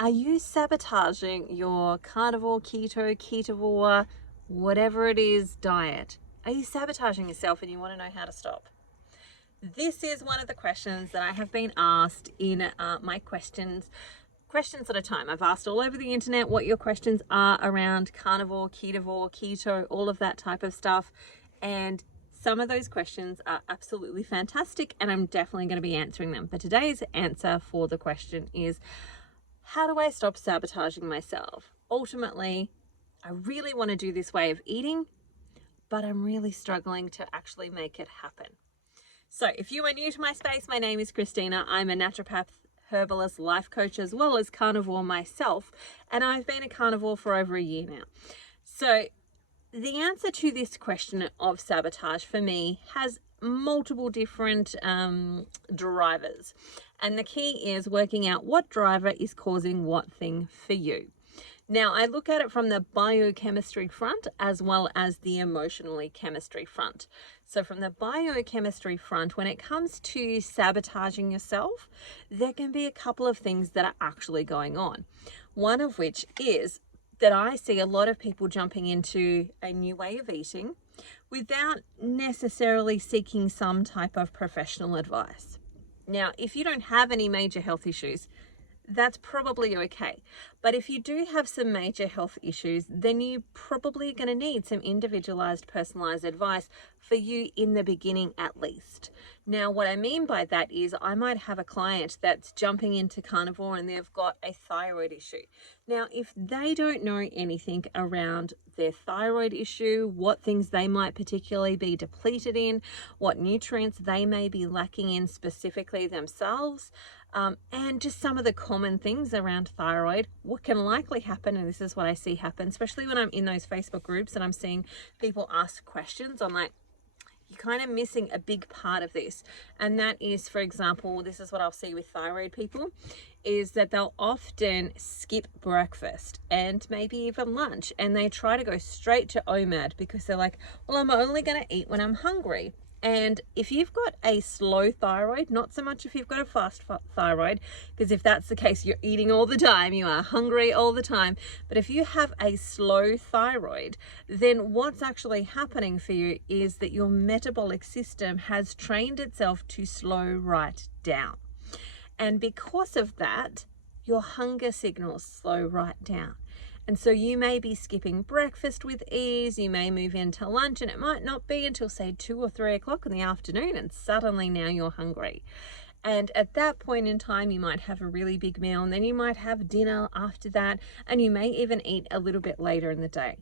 Are you sabotaging your carnivore, keto, ketovore, whatever it is diet? Are you sabotaging yourself and you want to know how to stop? This is one of the questions that I have been asked in my questions at a time. I've asked all over the internet what your questions are around carnivore, ketovore, keto, all of that type of stuff. And some of those questions are absolutely fantastic and I'm definitely going to be answering them. But today's answer for the question is, how do I stop sabotaging myself? Ultimately, I really want to do this way of eating, but I'm really struggling to actually make it happen. So if you are new to my space, my name is Christina. I'm a naturopath, herbalist, life coach, as well as carnivore myself. And I've been a carnivore for over a year now. So the answer to this question of sabotage for me has multiple different drivers. And the key is working out what driver is causing what thing for you. Now, I look at it from the biochemistry front as well as the emotionally chemistry front. So from the biochemistry front, when it comes to sabotaging yourself, there can be a couple of things that are actually going on. One of which is that I see a lot of people jumping into a new way of eating without necessarily seeking some type of professional advice. Now, if you don't have any major health issues, that's probably okay. But if you do have some major health issues, then you're probably going to need some individualized, personalized advice for you in the beginning at least. Now, what I mean by that is I might have a client that's jumping into carnivore and they've got a thyroid issue. Now, if they don't know anything around their thyroid issue, what things they might particularly be depleted in, what nutrients they may be lacking in specifically themselves, and just some of the common things around thyroid, what can likely happen, and this is what I see happen, especially when I'm in those Facebook groups and I'm seeing people ask questions, I'm like, you're kind of missing a big part of this. And that is, for example, this is what I'll see with thyroid people, is that they'll often skip breakfast and maybe even lunch, and they try to go straight to OMAD because they're like, well, I'm only going to eat when I'm hungry. And if you've got a slow thyroid, not so much if you've got a fast thyroid, because if that's the case, you're eating all the time, you are hungry all the time. But if you have a slow thyroid, then what's actually happening for you is that your metabolic system has trained itself to slow right down. And because of that, your hunger signals slow right down. And so you may be skipping breakfast with ease, you may move into lunch, and it might not be until say 2 or 3 o'clock in the afternoon, and suddenly now you're hungry. And at that point in time, you might have a really big meal, and then you might have dinner after that, and you may even eat a little bit later in the day.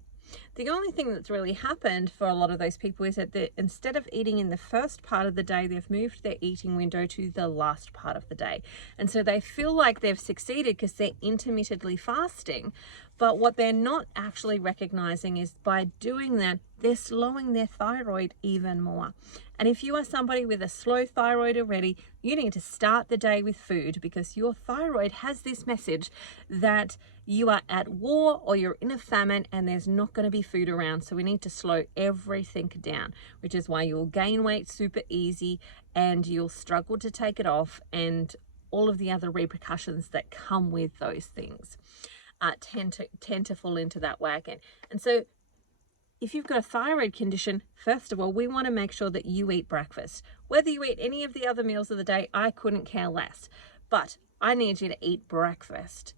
The only thing that's really happened for a lot of those people is that instead of eating in the first part of the day, they've moved their eating window to the last part of the day. And so they feel like they've succeeded because they're intermittently fasting. But what they're not actually recognizing is by doing that, they're slowing their thyroid even more. And if you are somebody with a slow thyroid already, you need to start the day with food, because your thyroid has this message that you are at war or you're in a famine and there's not going to be food around. So we need to slow everything down, which is why you'll gain weight super easy and you'll struggle to take it off, and all of the other repercussions that come with those things tend to fall into that wagon. And so if you've got a thyroid condition, first of all, we want to make sure that you eat breakfast. Whether you eat any of the other meals of the day, I couldn't care less. But I need you to eat breakfast,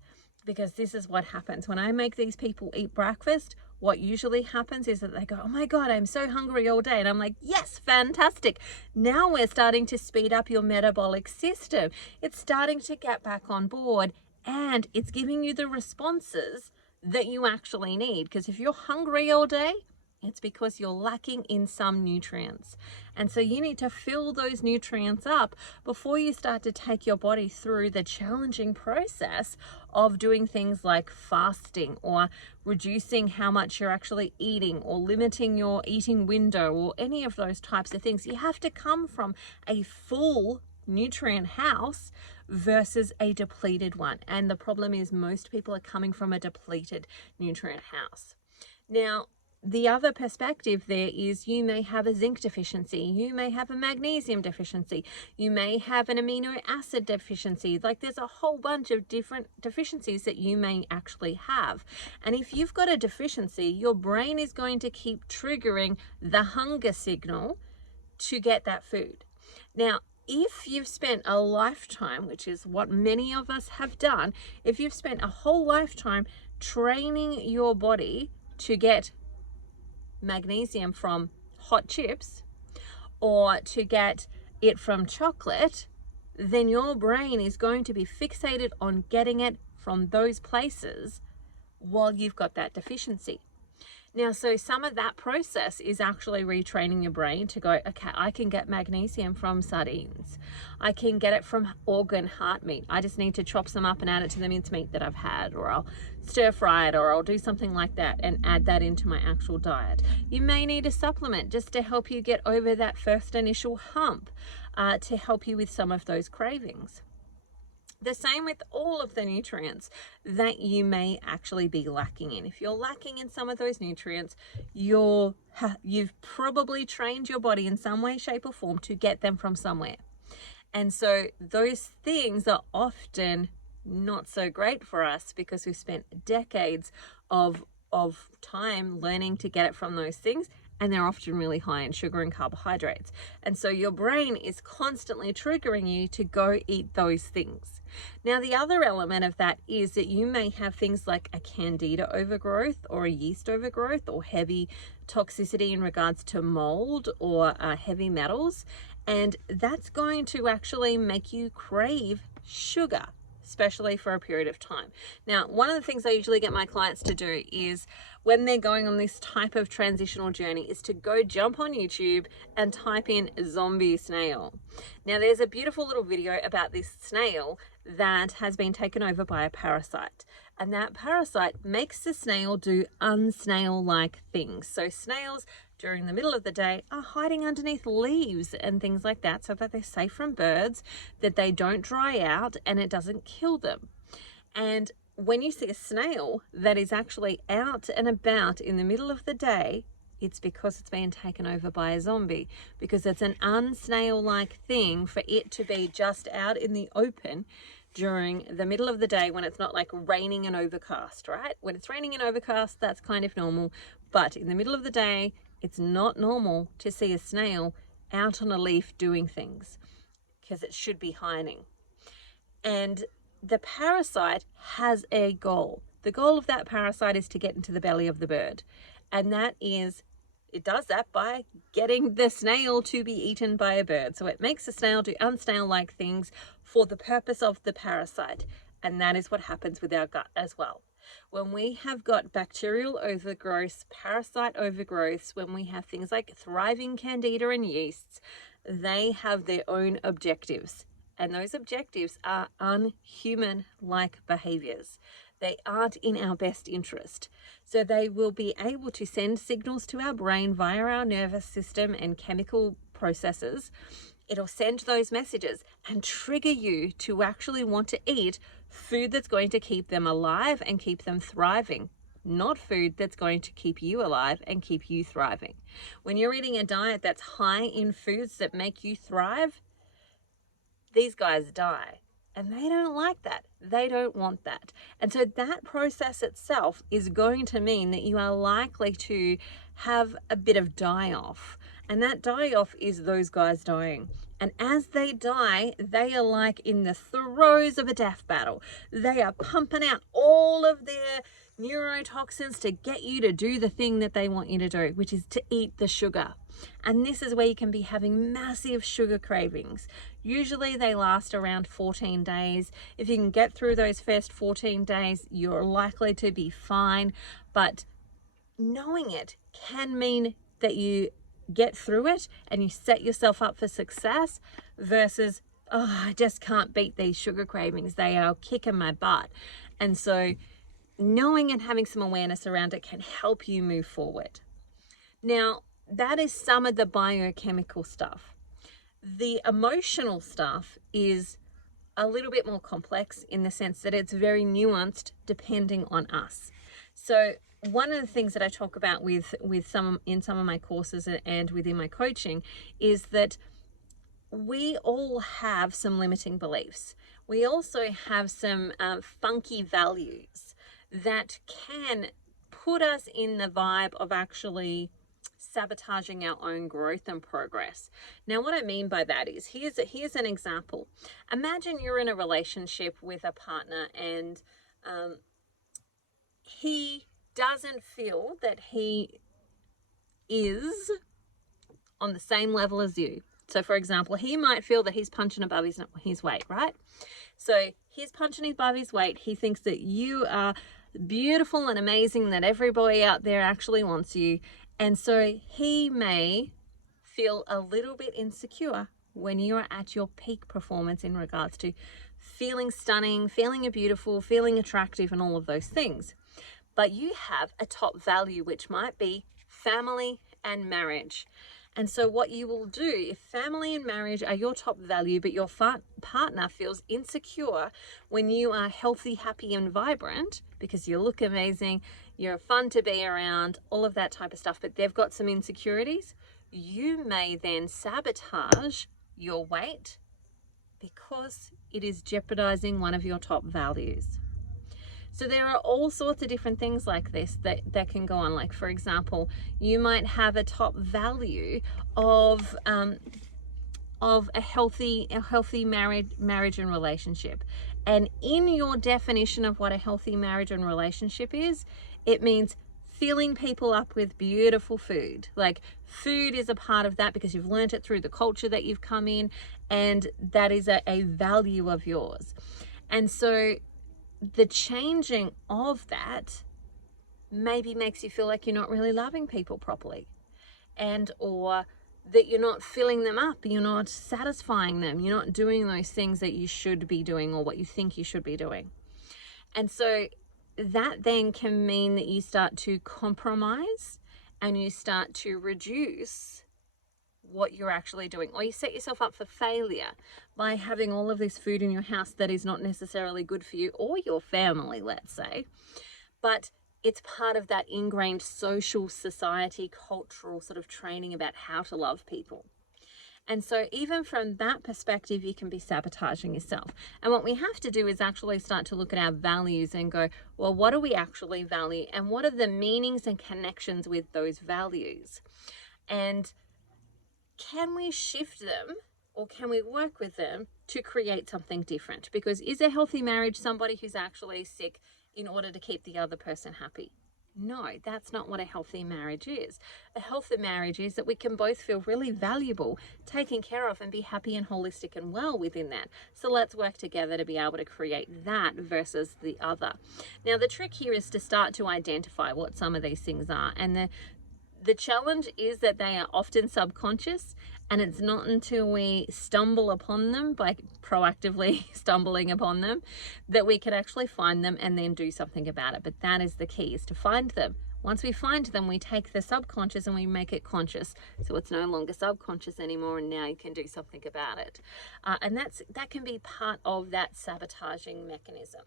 because this is what happens. When I make these people eat breakfast, what usually happens is that they go, oh my God, I'm so hungry all day. And I'm like, yes, fantastic. Now we're starting to speed up your metabolic system. It's starting to get back on board, and it's giving you the responses that you actually need. Because if you're hungry all day, it's because you're lacking in some nutrients. And so you need to fill those nutrients up before you start to take your body through the challenging process of doing things like fasting, or reducing how much you're actually eating, or limiting your eating window, or any of those types of things. You have to come from a full nutrient house versus a depleted one. And the problem is most people are coming from a depleted nutrient house. Now, the other perspective there is you may have a zinc deficiency, you may have a magnesium deficiency, you may have an amino acid deficiency. Like there's a whole bunch of different deficiencies that you may actually have. And if you've got a deficiency, your brain is going to keep triggering the hunger signal to get that food. Now, if you've spent a lifetime, which is what many of us have done, if you've spent a whole lifetime training your body to get magnesium from hot chips or to get it from chocolate, then your brain is going to be fixated on getting it from those places while you've got that deficiency. Now, so some of that process is actually retraining your brain to go, okay, I can get magnesium from sardines. I can get it from organ heart meat. I just need to chop some up and add it to the mincemeat that I've had, or I'll stir fry it, or I'll do something like that and add that into my actual diet. You may need a supplement just to help you get over that first initial hump, to help you with some of those cravings. The same with all of the nutrients that you may actually be lacking in. If you're lacking in some of those nutrients, you've probably trained your body in some way, shape, or form to get them from somewhere. And so those things are often not so great for us because we've spent decades of time learning to get it from those things, and they're often really high in sugar and carbohydrates. And so your brain is constantly triggering you to go eat those things. Now, the other element of that is that you may have things like a candida overgrowth or a yeast overgrowth or heavy toxicity in regards to mold or heavy metals. And that's going to actually make you crave sugar, especially for a period of time. Now, one of the things I usually get my clients to do is when they're going on this type of transitional journey is to go jump on YouTube and type in zombie snail. Now, there's a beautiful little video about this snail that has been taken over by a parasite. And that parasite makes the snail do unsnail-like things. So snails during the middle of the day are hiding underneath leaves and things like that so that they're safe from birds, that they don't dry out and it doesn't kill them. And when you see a snail that is actually out and about in the middle of the day, it's because it's been taken over by a zombie, because it's an unsnail-like thing for it to be just out in the open during the middle of the day when it's not like raining and overcast, right? When it's raining and overcast, that's kind of normal. But in the middle of the day, it's not normal to see a snail out on a leaf doing things because it should be hiding. And the parasite has a goal. The goal of that parasite is to get into the belly of the bird. And that is, it does that by getting the snail to be eaten by a bird. So it makes the snail do unsnail-like things for the purpose of the parasite. And that is what happens with our gut as well. When we have got bacterial overgrowths, parasite overgrowths, when we have things like thriving candida and yeasts, they have their own objectives. And those objectives are unhuman-like behaviors. They aren't in our best interest. So they will be able to send signals to our brain via our nervous system and chemical processes. It'll send those messages and trigger you to actually want to eat food that's going to keep them alive and keep them thriving, not food that's going to keep you alive and keep you thriving. When you're eating a diet that's high in foods that make you thrive, these guys die. And they don't like that. They don't want that. And so that process itself is going to mean that you are likely to have a bit of die-off. And that die-off is those guys dying. And as they die, they are like in the throes of a death battle. They are pumping out all of their neurotoxins to get you to do the thing that they want you to do, which is to eat the sugar. And this is where you can be having massive sugar cravings. Usually they last around 14 days. If you can get through those first 14 days, you're likely to be fine. But knowing it can mean that you get through it and you set yourself up for success versus, oh, I just can't beat these sugar cravings. They are kicking my butt. And so knowing and having some awareness around it can help you move forward. Now, that is some of the biochemical stuff. The emotional stuff is a little bit more complex in the sense that it's very nuanced depending on us. So one of the things that I talk about in some of my courses and within my coaching is that we all have some limiting beliefs. We also have some funky values that can put us in the vibe of actually sabotaging our own growth and progress. Now, what I mean by that is, here's an example. Imagine you're in a relationship with a partner and he doesn't feel that he is on the same level as you. So, for example, he might feel that he's punching above his weight, right? So he's punching above his weight. He thinks that you are beautiful and amazing, that everybody out there actually wants you. And so he may feel a little bit insecure when you're at your peak performance in regards to feeling stunning, feeling beautiful, feeling attractive, and all of those things. But you have a top value, which might be family and marriage. And so what you will do, if family and marriage are your top value, but your partner feels insecure when you are healthy, happy, and vibrant, because you look amazing, you're fun to be around, all of that type of stuff, but they've got some insecurities, you may then sabotage your weight because it is jeopardizing one of your top values. So there are all sorts of different things like this that can go on. Like, for example, you might have a top value of a healthy marriage and relationship. And in your definition of what a healthy marriage and relationship is, it means filling people up with beautiful food. Like, food is a part of that because you've learned it through the culture that you've come in, and that is a value of yours. And so the changing of that maybe makes you feel like you're not really loving people properly, and or that you're not filling them up, you're not satisfying them, you're not doing those things that you should be doing or what you think you should be doing. And so that then can mean that you start to compromise and you start to reduce what you're actually doing, or you set yourself up for failure by having all of this food in your house that is not necessarily good for you or your family, let's say, but it's part of that ingrained social, society, cultural sort of training about how to love people. And so even from that perspective, you can be sabotaging yourself. And what we have to do is actually start to look at our values and go, well, what do we actually value? And what are the meanings and connections with those values? And can we shift them, or can we work with them to create something different? Because is a healthy marriage somebody who's actually sick in order to keep the other person happy? No, that's not what a healthy marriage is. A healthy marriage is that we can both feel really valuable, taken care of, and be happy and holistic and well within that. So let's work together to be able to create that versus the other. Now, the trick here is to start to identify what some of these things are. And the challenge is that they are often subconscious, and it's not until we stumble upon them, by proactively stumbling upon them, that we can actually find them and then do something about it. But that is the key, is to find them. Once we find them, we take the subconscious and we make it conscious. So it's no longer subconscious anymore, and now you can do something about it. And that can be part of that sabotaging mechanism.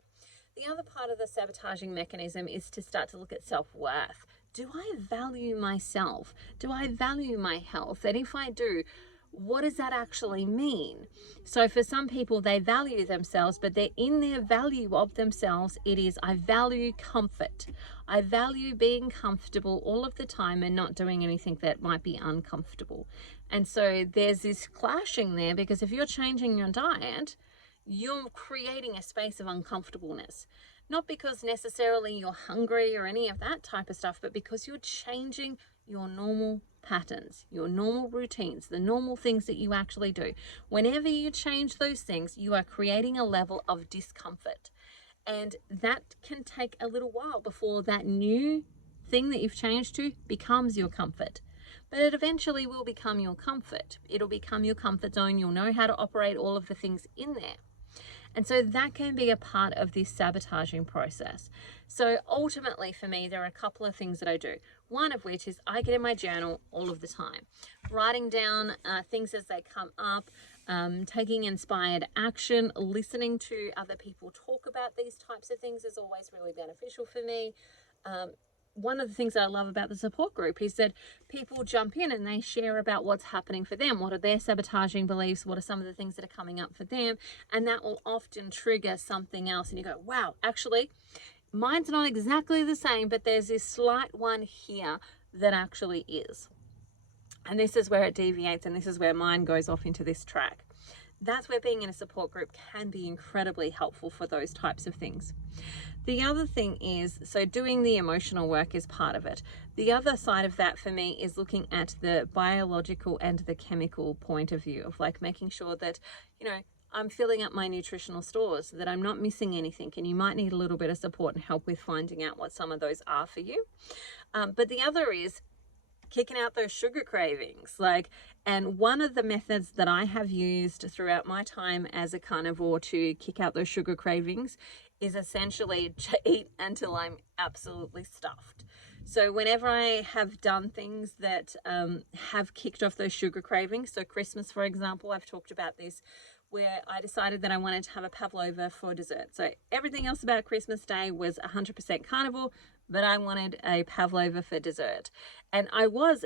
The other part of the sabotaging mechanism is to start to look at self-worth. Do I value myself? Do I value my health? And if I do, what does that actually mean? So for some people, they value themselves, but they're in their value of themselves. It is, I value comfort. I value being comfortable all of the time and not doing anything that might be uncomfortable. And so there's this clashing there, because if you're changing your diet, you're creating a space of uncomfortableness. Not because necessarily you're hungry or any of that type of stuff, but because you're changing your normal patterns, your normal routines, the normal things that you actually do. Whenever you change those things, you are creating a level of discomfort. And that can take a little while before that new thing that you've changed to becomes your comfort. But it eventually will become your comfort. It'll become your comfort zone. You'll know how to operate all of the things in there. And so that can be a part of this sabotaging process. So ultimately for me, there are a couple of things that I do. One of which is I get in my journal all of the time, writing down things as they come up, taking inspired action, listening to other people talk about these types of things is always really beneficial for me. one of the things that I love about the support group is that people jump in and they share about what's happening for them. What are their sabotaging beliefs? What are some of the things that are coming up for them? And that will often trigger something else. And you go, wow, actually, mine's not exactly the same, but there's this slight one here that actually is. And this is where it deviates, and this is where mine goes off into this track. That's where being in a support group can be incredibly helpful for those types of things. The other thing is, so doing the emotional work is part of it. The other side of that for me is looking at the biological and the chemical point of view of like making sure that, you know, I'm filling up my nutritional stores, that I'm not missing anything, and you might need a little bit of support and help with finding out what some of those are for you. But the other is kicking out those sugar cravings. And one of the methods that I have used throughout my time as a carnivore to kick out those sugar cravings is essentially to eat until I'm absolutely stuffed. So whenever I have done things that have kicked off those sugar cravings, so Christmas, for example, I've talked about this, where I decided that I wanted to have a pavlova for dessert. So everything else about Christmas Day was 100% carnivore, but I wanted a pavlova for dessert. And I was,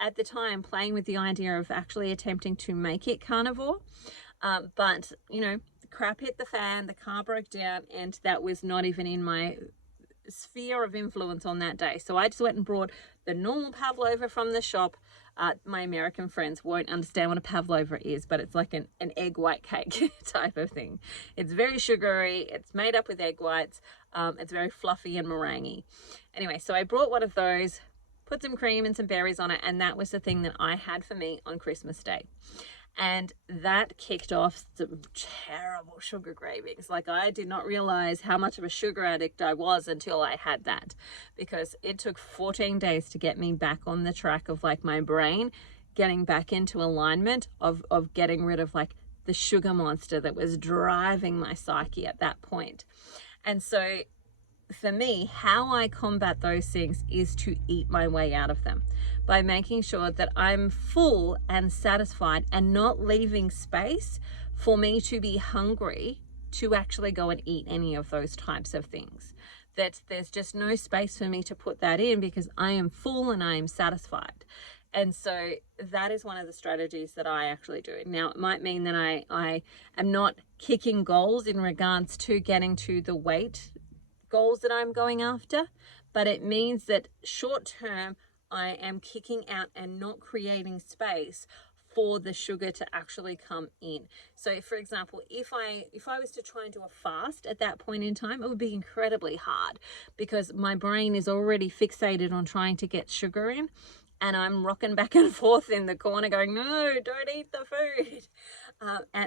at the time, playing with the idea of actually attempting to make it carnivore. But, you know, the crap hit the fan, the car broke down, and that was not even in my sphere of influence on that day. So I just went and brought the normal pavlova from the shop. My American friends won't understand what a pavlova is, but it's like an egg white cake type of thing. It's very sugary. It's made up with egg whites. It's very fluffy and meringue. Anyway, so I brought one of those, put some cream and some berries on it, and that was the thing that I had for me on Christmas Day. And that kicked off some terrible sugar cravings. Like, I did not realize how much of a sugar addict I was until I had that, because it took 14 days to get me back on the track of like my brain getting back into alignment of getting rid of like the sugar monster that was driving my psyche at that point. And so for me, how I combat those things is to eat my way out of them by making sure that I'm full and satisfied and not leaving space for me to be hungry to actually go and eat any of those types of things. That there's just no space for me to put that in because I am full and I am satisfied. And so that is one of the strategies that I actually do. Now, it might mean that I am not kicking goals in regards to getting to the weight goals that I'm going after, but it means that short term I am kicking out and not creating space for the sugar to actually come in. So for example, if I was to try and do a fast at that point in time, it would be incredibly hard because my brain is already fixated on trying to get sugar in, and I'm rocking back and forth in the corner going, no, don't eat the food.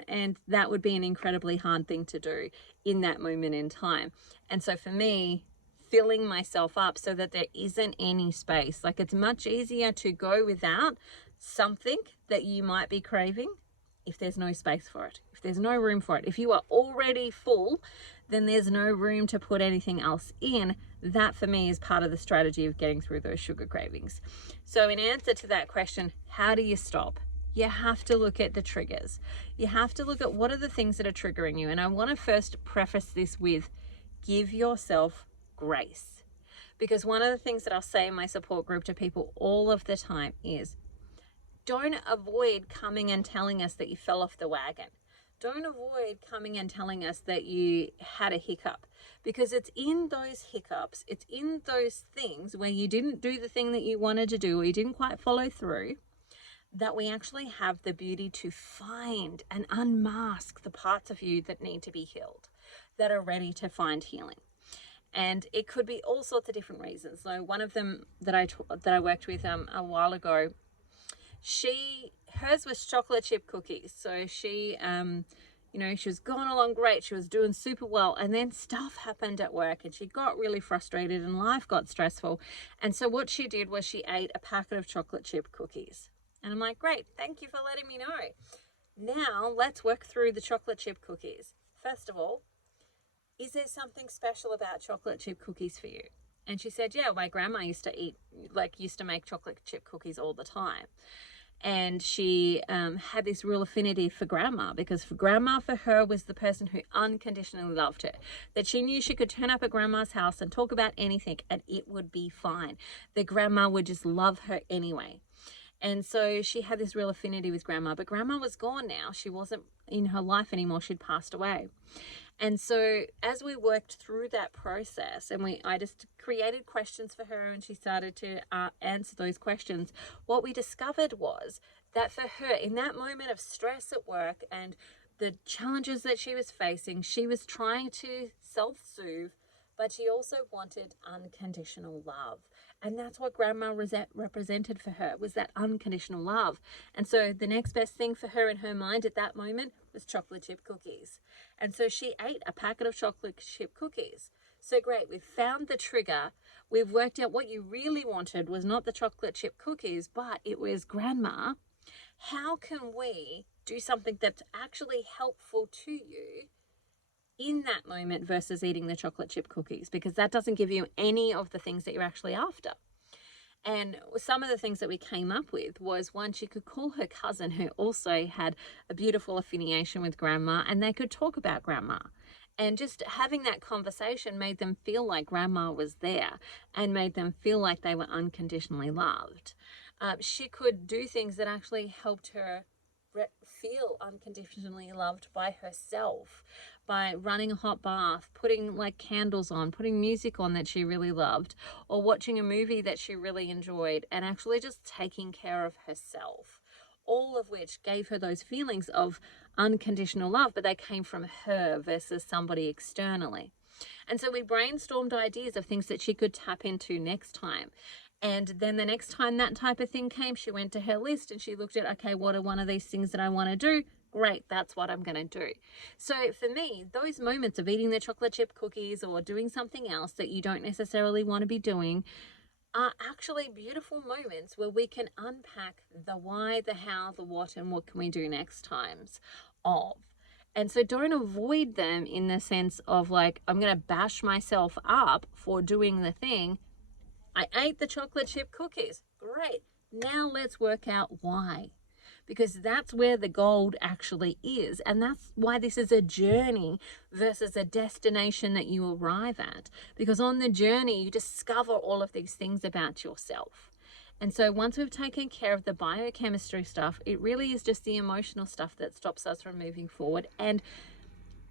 And that would be an incredibly hard thing to do in that moment in time. And so for me, filling myself up so that there isn't any space, like it's much easier to go without something that you might be craving if there's no space for it, if there's no room for it. If you are already full, then there's no room to put anything else in. That for me is part of the strategy of getting through those sugar cravings. So in answer to that question, how do you stop? You have to look at the triggers. You have to look at what are the things that are triggering you. And I want to first preface this with give yourself grace. Because one of the things that I'll say in my support group to people all of the time is don't avoid coming and telling us that you fell off the wagon. Don't avoid coming and telling us that you had a hiccup, because it's in those hiccups, it's in those things where you didn't do the thing that you wanted to do or you didn't quite follow through, that we actually have the beauty to find and unmask the parts of you that need to be healed, that are ready to find healing. And it could be all sorts of different reasons. So one of them that I worked with a while ago, hers was chocolate chip cookies. So she she was going along great. She was doing super well. And then stuff happened at work and she got really frustrated and life got stressful. And so what she did was she ate a packet of chocolate chip cookies. And I'm like, great, thank you for letting me know. Now let's work through the chocolate chip cookies. First of all, is there something special about chocolate chip cookies for you? And she said, yeah, my grandma used to make chocolate chip cookies all the time. And she had this real affinity for grandma, because grandma for her was the person who unconditionally loved her, that she knew she could turn up at grandma's house and talk about anything and it would be fine, that grandma would just love her anyway. And so she had this real affinity with grandma, but grandma was gone now. She wasn't in her life anymore. She'd passed away. And so as we worked through that process, and I just created questions for her, and she started to answer those questions, what we discovered was that for her, in that moment of stress at work and the challenges that she was facing, she was trying to self-soothe, but she also wanted unconditional love. And that's what grandma represented for her, was that unconditional love. And so the next best thing for her in her mind at that moment was chocolate chip cookies. And so she ate a packet of chocolate chip cookies. So great, we've found the trigger. We've worked out what you really wanted was not the chocolate chip cookies, but it was grandma. How can we do something that's actually helpful to you in that moment versus eating the chocolate chip cookies? Because that doesn't give you any of the things that you're actually after. And some of the things that we came up with was, one, she could call her cousin, who also had a beautiful affiliation with grandma, and they could talk about grandma. And just having that conversation made them feel like grandma was there and made them feel like they were unconditionally loved. She could do things that actually helped her feel unconditionally loved by herself, by running a hot bath, putting like candles on, putting music on that she really loved, or watching a movie that she really enjoyed, and actually just taking care of herself. All of which gave her those feelings of unconditional love, but they came from her versus somebody externally. And so we brainstormed ideas of things that she could tap into next time. And then the next time that type of thing came, she went to her list and she looked at, okay, what are one of these things that I want to do? Great, that's what I'm going to do. So for me, those moments of eating the chocolate chip cookies or doing something else that you don't necessarily want to be doing are actually beautiful moments where we can unpack the why, the how, the what, and what can we do next times of. And so don't avoid them in the sense of like, I'm going to bash myself up for doing the thing. I ate the chocolate chip cookies. Great. Now let's work out why. Because that's where the gold actually is. And that's why this is a journey versus a destination that you arrive at. Because on the journey, you discover all of these things about yourself. And so once we've taken care of the biochemistry stuff, it really is just the emotional stuff that stops us from moving forward and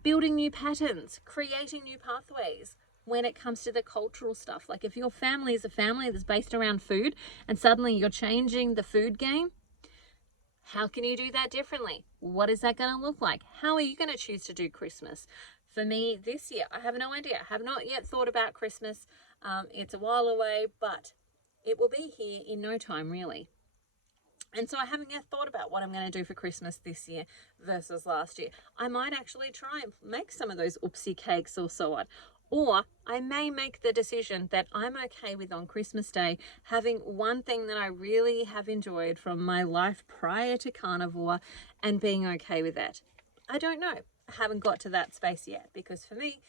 building new patterns, creating new pathways. When it comes to the cultural stuff, like if your family is a family that's based around food and suddenly you're changing the food game, how can you do that differently? What is that going to look like? How are you going to choose to do Christmas? For me this year, I have no idea. I have not yet thought about Christmas. It's a while away, but it will be here in no time, really. And so I haven't yet thought about what I'm going to do for Christmas this year versus last year. I might actually try and make some of those oopsie cakes or so on. Or I may make the decision that I'm okay with on Christmas Day having one thing that I really have enjoyed from my life prior to Carnivore and being okay with that. I don't know. I haven't got to that space yet, because for me,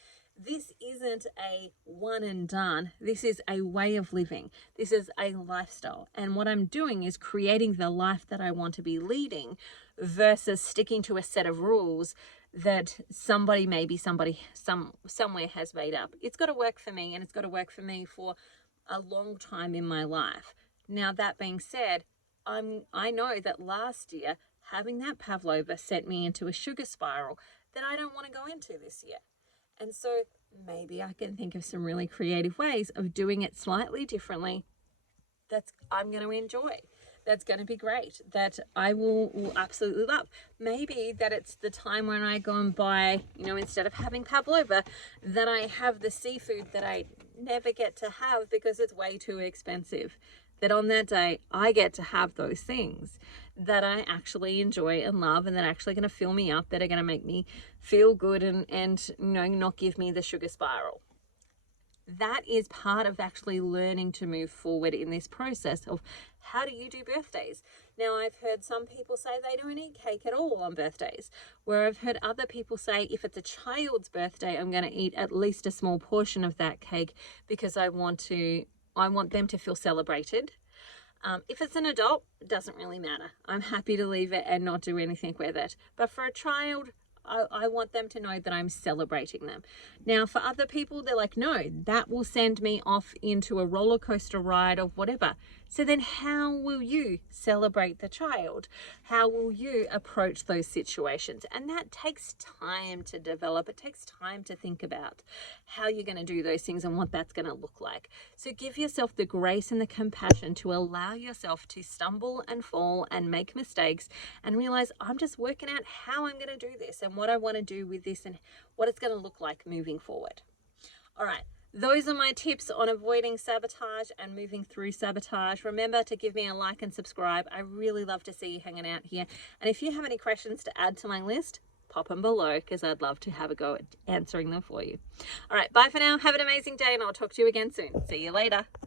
this isn't a one and done. This is a way of living. This is a lifestyle. And what I'm doing is creating the life that I want to be leading versus sticking to a set of rules that somewhere has made up. It's got to work for me, and it's got to work for me for a long time in my life. Now, that being said, I know that last year having that pavlova sent me into a sugar spiral that I don't want to go into this year. And so maybe I can think of some really creative ways of doing it slightly differently that I'm going to enjoy. That's going to be great, that I will absolutely love. Maybe that it's the time when I go and buy, instead of having pavlova, that I have the seafood that I never get to have because it's way too expensive. That on that day, I get to have those things that I actually enjoy and love, and that are actually going to fill me up, that are going to make me feel good and not give me the sugar spiral. That is part of actually learning to move forward in this process of how do you do birthdays. Now, I've heard some people say they don't eat cake at all on birthdays, where I've heard other people say if it's a child's birthday, I'm going to eat at least a small portion of that cake because I want them to feel celebrated. If it's an adult, it doesn't really matter. I'm happy to leave it and not do anything with it. But for a child, I want them to know that I'm celebrating them. Now, for other people, they're like, no, that will send me off into a roller coaster ride of whatever. So then how will you celebrate the child? How will you approach those situations? And that takes time to develop. It takes time to think about how you're going to do those things and what that's going to look like. So give yourself the grace and the compassion to allow yourself to stumble and fall and make mistakes and realize I'm just working out how I'm going to do this and what I want to do with this and what it's going to look like moving forward. All right. Those are my tips on avoiding sabotage and moving through sabotage. Remember to give me a like and subscribe. I really love to see you hanging out here. And if you have any questions to add to my list, pop them below because I'd love to have a go at answering them for you. All right, bye for now. Have an amazing day and I'll talk to you again soon. See you later.